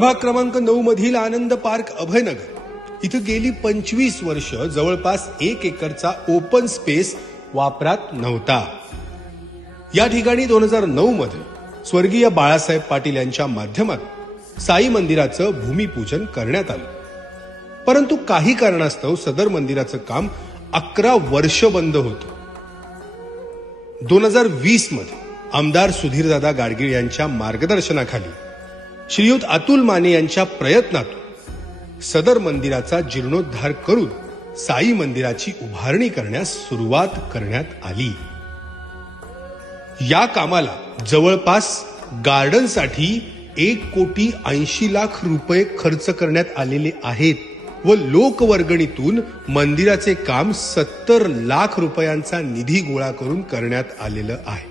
प्रभाग क्रमांक 9 मधील आनंद पार्क अभयनगर इथं गेली 25 वर्ष जवळपास 1 एकरचा ओपन स्पेस वापरात नव्हता। या ठिकाणी 2009 मध्ये स्वर्गीय बाळासाहेब पाटील यांच्या माध्यमातून साई मंदिराचं भूमिपूजन करण्यात आलं, परंतु काही कारणास्तव सदर मंदिराचं काम 11 वर्ष बंद होतं। 2020 मध्ये आमदार सुधीरदादा गाडगीळ यांच्या मार्गदर्शनाखाली श्रीयुत अतुल माने यांच्या प्रयत्नातून सदर मंदिराचा जीर्णोद्धार करून साई मंदिराची उभारणी करण्यास सुरुवात करण्यात आली। या कामाला जवळपास गार्डनसाठी 1,80,00,000 रुपये खर्च करण्यात आलेले आहेत व लोकवर्गणीतून मंदिराचे काम 70 लाख रुपयांचा निधी गोळा करून करण्यात आलेलं आहे।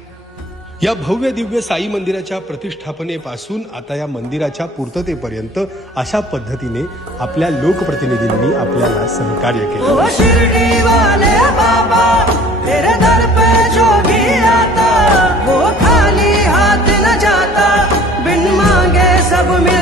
या भव्य दिव्य साई मंदिराच्या प्रतिष्ठापनेपासून आता या मंदिराच्या पूर्ततेपर्यंत अशा पद्धतीने आपल्या लोकप्रतिनिधींनी आपल्याला सहकार्य केलं। शिरडी वाले बाबा तेरे दर पे जो भी आता वो खाली हाथ न जाता, बिन मांगे सब मिल